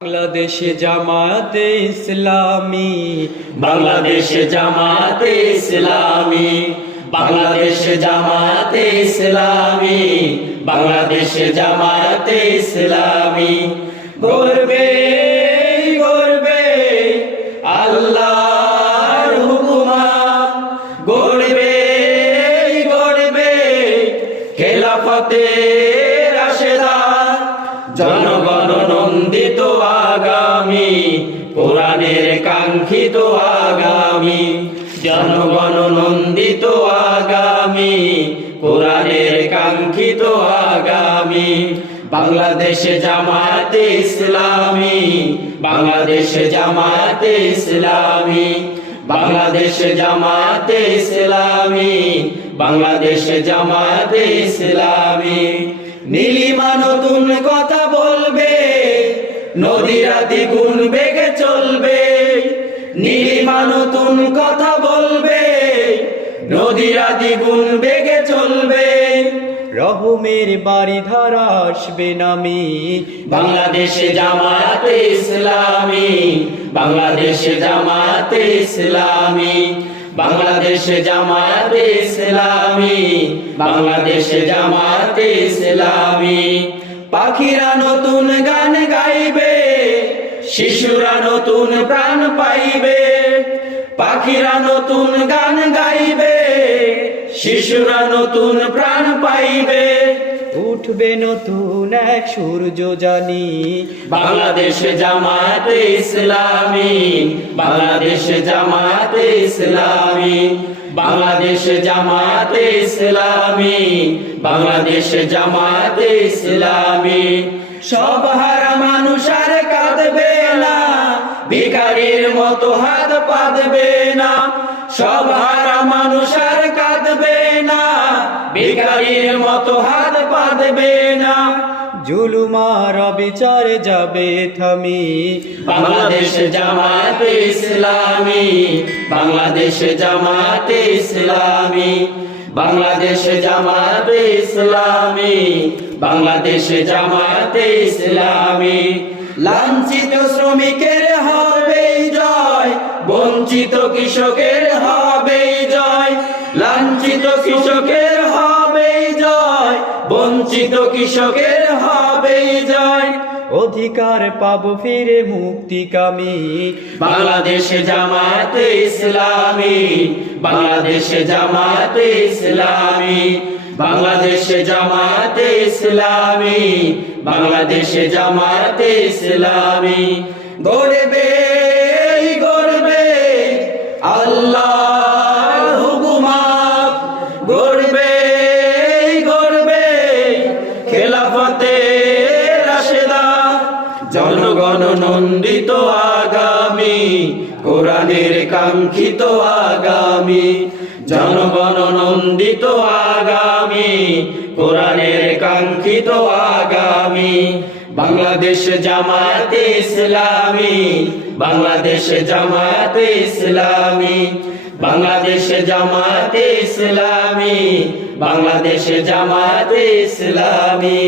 বাংলাদেশে জামায়াতে ইসলামী, বাংলাদেশে জামায়াতে ইসলামী, বাংলাদেশে জামায়াতে ইসলামী, বাংলাদেশে জামায়াতে ইসলামী। গর্বে গর্বে আল্লাহর হুকুমাত, গর্বে গর্বে খেলাফতে রাশেদাত, জনগণ নন্দিত আগামী, কোরআনের কাঙ্ক্ষিত আগামী, জনগণ নন্দিত আগামী, কোরআনের কাঙ্ক্ষিত আগামী। বাংলাদেশে জামায়াতে ইসলামী, বাংলাদেশে জামায়াতে ইসলামী, বাংলাদেশে জামায়াতে ইসলামী, বাংলাদেশে জামায়াতে ইসলামী। নীলিমা নতুন কথা বলবে, নদীরা দ্বিগুণ বেগে চলবে। নীলিমা নতুন কথা বলবে, নদীরা দ্বিগুণ বেগে চলবে। রহমের বাড়িধারা আসবে নামি, বাংলাদেশে জামায়াতে ইসলামী, বাংলাদেশে জামায়াতে ইসলামী, বাংলাদেশে জামায়াতে ইসলামী, বাংলাদেশে জামায়াতে ইসলামী। পাখিরা নতুন গান গাইবে, শিশুরা নতুন প্রাণ পাইবে। পাখিরা নতুন গান গাইবে, শিশুরা নতুন প্রাণ পাইবে। উঠবে নতুন এক সূর্য জানি, বাংলাদেশে জামায়াতে ইসলামী, বাংলাদেশে জামায়াতে ইসলামী, বাংলাদেশে জামায়াতে ইসলামী, বাংলাদেশে জামায়াতে ইসলামী। সব হারা মানুষ আর কাঁদবে না, ভিখারির মতো হাত পাতবে না। সব হারা মানুষ আর কাঁদবে না, ভিখারির মতো হাত পাতবে না। জুলুমার অবিচারে যাবে থামি, বাংলাদেশে জামায়াতে ইসলামী, বাংলাদেশে জামায়াতে ইসলামী, বাংলাদেশে জামায়াতে ইসলামী, বাংলাদেশে জামায়াতে ইসলামী। লাঞ্ছিত শ্রমিকের হবে জয়, বঞ্চিত কৃষকের হবে জয়। লাঞ্ছিত কৃষকের হবে জয়, বঞ্চিত কৃষকের হবে জয়। অধিকার পাবো ফিরে মুক্তিকামী, বাংলাদেশে জামায়াতে ইসলামী, বাংলাদেশে জামায়াতে ইসলামী, বাংলাদেশে জামায়াতে ইসলামী, বাংলাদেশে জামায়াতে ইসলামী। গর্বে গর্বে আল্লাহর হুকুমাত, গর্বে গর্বে খেলাফতে রাশেদাত, জনগণ নন্দিত আগামী, কোরআনের কাঙ্ক্ষিত আগামী, জনগণ নন্দিত আগামী, কোরআনের কাঙ্ক্ষিত আগামী। বাংলাদেশে জামায়াতে ইসলামী, বাংলাদেশে জামায়াতে ইসলামী, বাংলাদেশে জামায়াতে ইসলামী, বাংলাদেশে জামায়াতে ইসলামী।